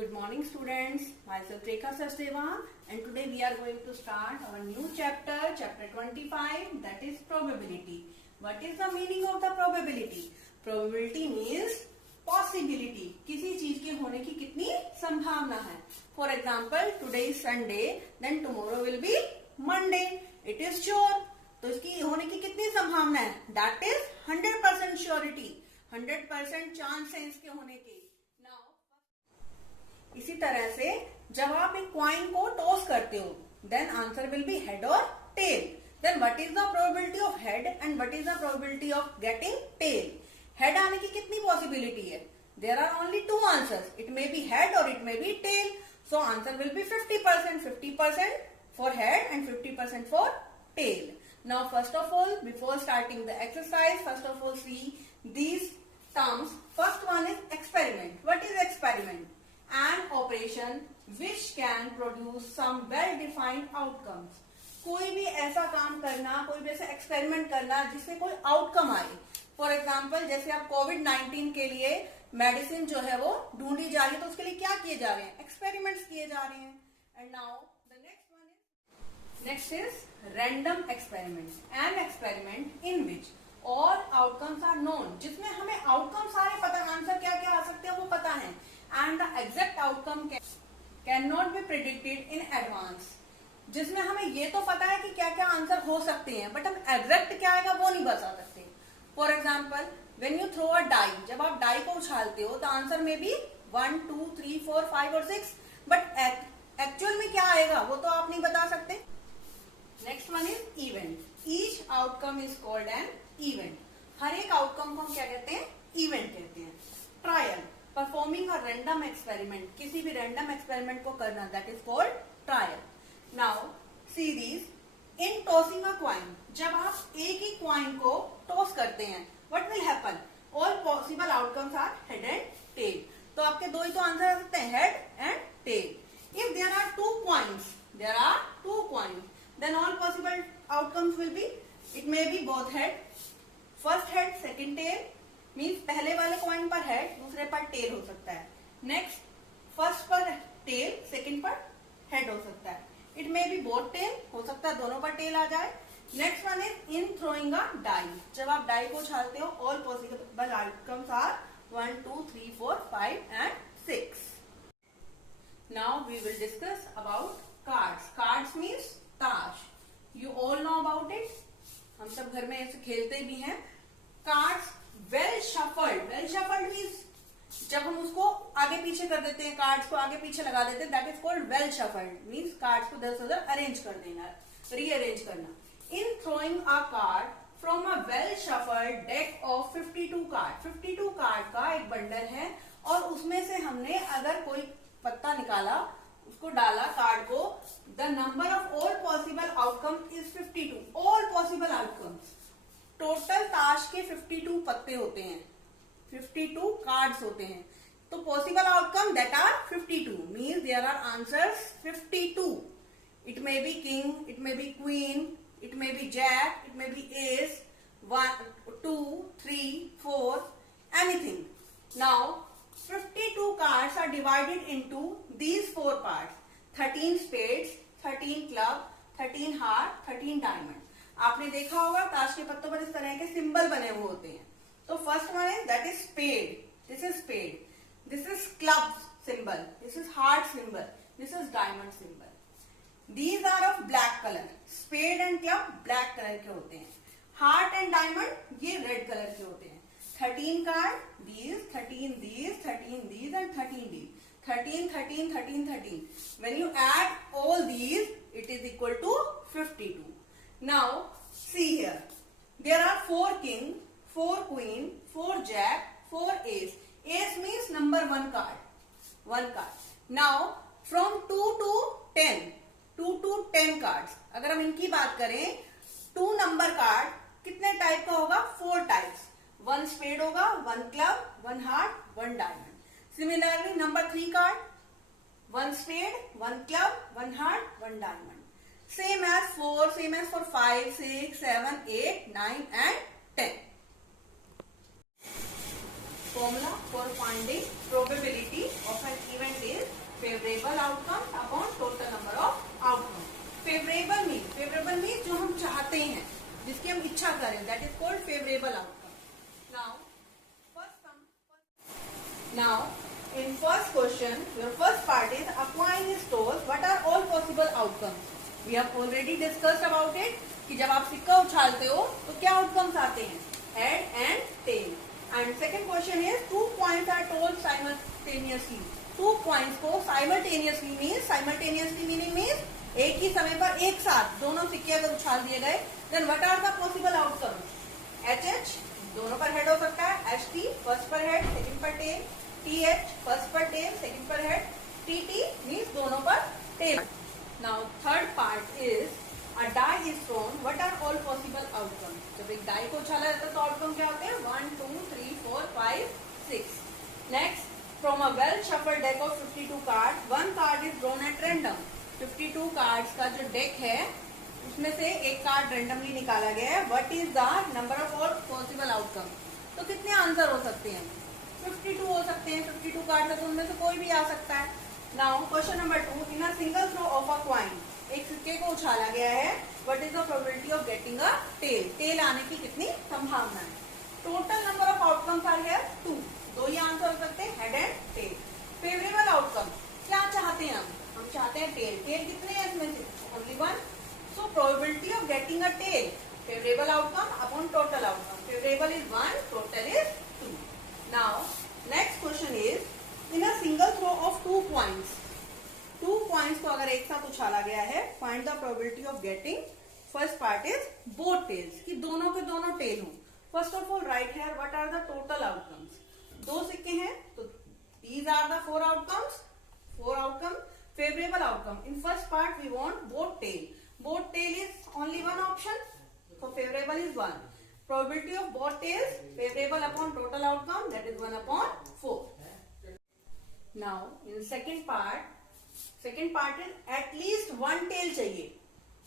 Good morning students, myself Rekha Sachdeva and today we are going to start our new chapter, chapter 25, that is probability. What is the meaning of the probability? Probability means possibility, किसी चीज के होने की कितनी संभावना है. For example, today is Sunday, then tomorrow will be Monday. It is sure. तो इसकी होने की कितनी संभावना है? That is 100% surety, 100% चांस है इसके होने की. इसी तरह से जब आप एक कॉइन को टॉस करते हो then answer will be head और tail. Then what is the probability of head and what is the probability of getting tail. Head आने की कितनी पॉसिबिलिटी है? There are only two answers. It may be head और it may be tail. So answer will be 50%, 50% for head and 50% for tail. Now first of all, before starting the exercise, first of all C these terms. First one is experiment. What is experiment? An operation which can produce some well-defined outcomes. कोई भी ऐसा काम करना, कोई भी ऐसा experiment करना जिससे कोई आउटकम आए. फॉर एग्जाम्पल, जैसे आप कोविड-19 के लिए मेडिसिन जो है वो ढूंढी जा रही है, तो उसके लिए क्या किए जा रहे हैं? एक्सपेरिमेंट्स किए जा रहे हैं. And now the next is random experiment. An experiment in which all outcomes are known. जिसमें हमें आउटकम सारे पता, आंसर क्या क्या आ सकते हैं वो पता है. And the exact outcome cannot be predicted in advance. जिसमें हमें ये तो पता है कि क्या क्या आंसर हो सकते हैं, बट हम एग्जैक्ट क्या आएगा वो नहीं बता सकते. For example, when you throw a die, जब आप डाई को उछालते हो तो आंसर में भी 1, 2, 3, 4, 5 और 6, बट एक्चुअल में क्या आएगा वो तो आप नहीं बता सकते. Next one is event. Each outcome is called an event. हर एक आउटकम को हम क्या कहते हैं? इवेंट कहते हैं. Trial, performing a random experiment, किसी भी रैंडम एक्सपेरिमेंट को करना, that is called trial. Now see this. In tossing a coin, जब आप एक ही क्वाइन को टॉस करते हैं, what will happen? All possible outcomes are head and tail. तो आपके दो ही तो आंसर आ सकते हैं, head and tail. If there are two coins, then all possible outcomes will be, it may be both head, first head second tail. Means पहले वाले कॉइन पर हेड, दूसरे पर टेल हो सकता है. नेक्स्ट, फर्स्ट पर टेल, सेकंड पर हेड हो सकता है. It may be both tail, हो सकता है दोनों पर टेल आ जाए. Next one is in throwing a die. जब आप डाई को उछालते हो, all possible outcomes are 1, 2, 3, 4, 5 and 6. Now we will discuss about cards. Cards means ताश. You all know about it. हम सब घर में ऐसे खेलते भी हैं. कार्ड्स वेल शफल्ड मीन्स जब हम उसको आगे पीछे कर देते हैं, कार्ड्स को आगे पीछे लगा देते हैं, that is called well shuffled. Means cards को 10 अरेंज कर देना, रीअरेंज करना. इन throwing a card from a well shuffled deck of 52 card. 52 card का एक बंडल है और उसमें से हमने अगर कोई पत्ता निकाला, उसको डाला कार्ड को, the number of all possible outcome is 52. All possible outcomes, total ताश के 52 पत्ते होते हैं, 52 कार्ड्स होते हैं. तो possible outcome that are 52 means there are answers 52. It may be king, it may be queen, it may be jack, it may be ace, 1, 2, 3, 4, anything. Now 52 cards are divided into these 4 parts. 13 spades, 13 club, 13 heart, 13 diamond. आपने देखा होगा ताश के पत्तों पर इस तरह के सिंबल बने हुए होते हैं. तो first one is that is spade. This is spade. This is club symbol. This is heart symbol. This is diamond symbol. These are of black colour. Spade and club black colour के होते हैं. Heart and diamond ये red colour के होते हैं. 13 card, these, 13 these, 13 these and 13 these. 13, 13, 13, 13. When you add all these, it is equal to 52. Now, see here. There are 4 king, 4 queen, 4 jack, 4 ace. Ace means number 1 card. 1 card. Now, from 2 to 10, 2 to 10 cards. अगर हम इनकी बात करें, 2 number card कितने type का होगा? 4 types. 1 spade होगा, 1 club, 1 heart, 1 diamond. Similarly, number 3 card, 1 spade, 1 club, 1 heart, 1 diamond. Same as for 5, 6, 7, 8, 9 and 10. Formula for finding probability of an event is we have already discussed about it कि जब आप सिक्का उछालते हो तो क्या आउटकम्स आते हैं, head and tail. And second question is 2 points are told simultaneously. 2 points को साइमल्टेनियसली मीनिंग मीन्स एक ही समय पर एक साथ दोनों सिक्के अगर उछाल दिए गए, then what are the possible outcomes. HH दोनों पर हेड हो सकता है, HT फर्स्ट पर हेड सेकंड पर टेल, TH फर्स्ट पर टेल सेकंड पर हेड, TT मीन्स दोनों पर tail. Now third part is a die is thrown, what are all possible outcomes. जब एक die को उछाला जाता है तो आउटकम क्या होते हैं, 1 2 3 4 5 6. Next, from a well shuffled deck of 52 cards, one card is drawn at random. 52 cards का जो डेक है उसमें से एक कार्ड रेंडमली निकाला गया है. What is the number of all possible outcome. तो कितने आंसर हो सकते हैं, 52 हो सकते हैं. 52 कार्ड है तो उनमें से कोई भी आ सकता है. Now question number 2, in a single throw of a coin, एक सिक्के को उछाला गया है. What is the probability of getting a tail. Tail आने की कितनी संभावना है. Total number of outcomes are here 2. दो ही आंसर हो सकते हैं, head and tail. Favourable outcome क्या चाहते हैं हम चाहते हैं टेल. टेल कितने हैं इसमें से, only 1. So probability of getting a tail, favourable outcome upon total outcome. Favourable is 1, total is 2. Now next question is, in a single throw of 2 points, 2 points को अगर एक साथ उछाला गया है, find the probability of getting. First part is both tails, कि दोनों के दोनों टेल हो. First of all right here what are the total outcomes. 2 सिक्के हैं तो these are the 4 outcomes. 4 outcome. Favourable outcome, in first part we want both tail. Both tail is only 1 option, so favorable is 1. Probability of both tails, favorable upon total outcome, that is 1 upon 4. Now in second part is at least 1 tail चाहिए.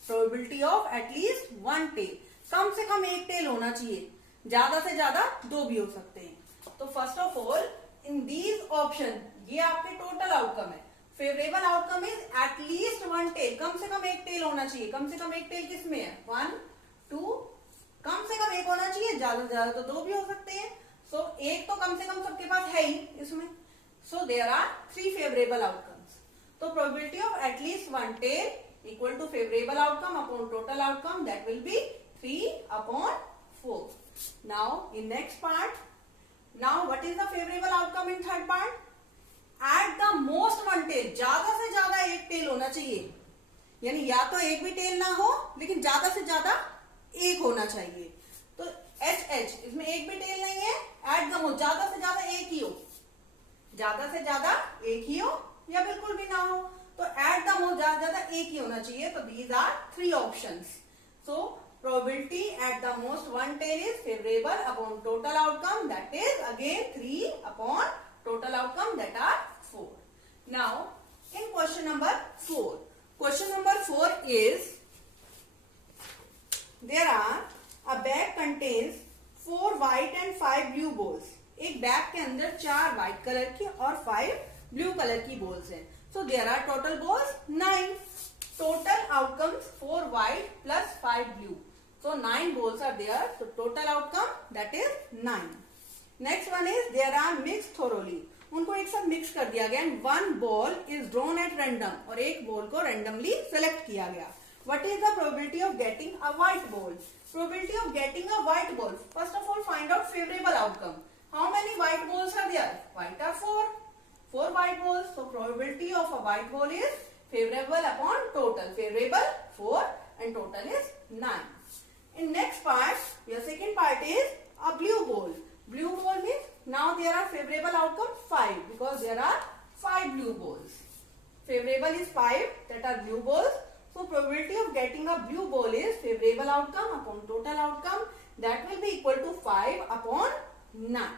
Probability of at least 1 tail, कम से कम एक tell होना चाहिए, ज्यादा से ज्यादा 2 भी हो सकते हैं. तो first of all in these option, ये आपके टोटल आउटकम है. Favourable outcome is at least 1 tail, कम से कम एक टेल होना चाहिए. कम से कम एक टेल किस में है, 1 2, कम से कम एक होना चाहिए, ज्यादा से ज्यादा तो 2 भी हो सकते हैं. सो एक तो कम से कम सबके पास है ही इसमें. So there are 3 favourable outcomes. तो probability of at least 1 tail equal to favourable outcome upon total outcome, that will be 3 upon 4. Now in next part, now what is the favourable outcome in third part. At the most 1 tail, ज्यादा से ज्यादा एक tell होना चाहिए. यानी या तो एक भी टेल ना हो, लेकिन ज्यादा से ज्यादा एक होना चाहिए. तो HH इसमें एक भी टेल नहीं है. एट द मोस्ट ज्यादा से ज्यादा एक ही हो, ज्यादा से ज्यादा एक ही हो या बिल्कुल भी ना हो. तो एट द मोस्ट ज्यादा से ज्यादा एक ही होना चाहिए. तो these are 3 options. So probability at the most 1 tail is favourable upon total outcome, that is again 3 upon total outcome, that are 4. Now in question number 4, question number 4 is, there are a bag contains 4 white and 5 blue balls. एक bag के अंदर 4 white colour की और 5 blue colour की balls हैं. So there are total balls 9. Total outcomes 4 white plus 5 blue. So 9 balls are there. So total outcome, that is 9. Next one is, there are mix thoroughly, उनको एक साथ mix कर दिया गया. And 1 ball is drawn at random, और एक ball को randomly select किया गया. What is the probability of getting a white ball. Probability of getting a white ball, first of all find out favourable outcome. How many white balls are there, white are 4 white balls. So probability of a white ball is favourable upon total. Favourable 4 and total is 9. In next part, your second part is a blue ball. Blue ball means now there are favorable outcome 5, because there are 5 blue balls. Favorable is 5, that are blue balls. So probability of getting a blue ball is favorable outcome upon total outcome, that will be equal to 5 upon 9.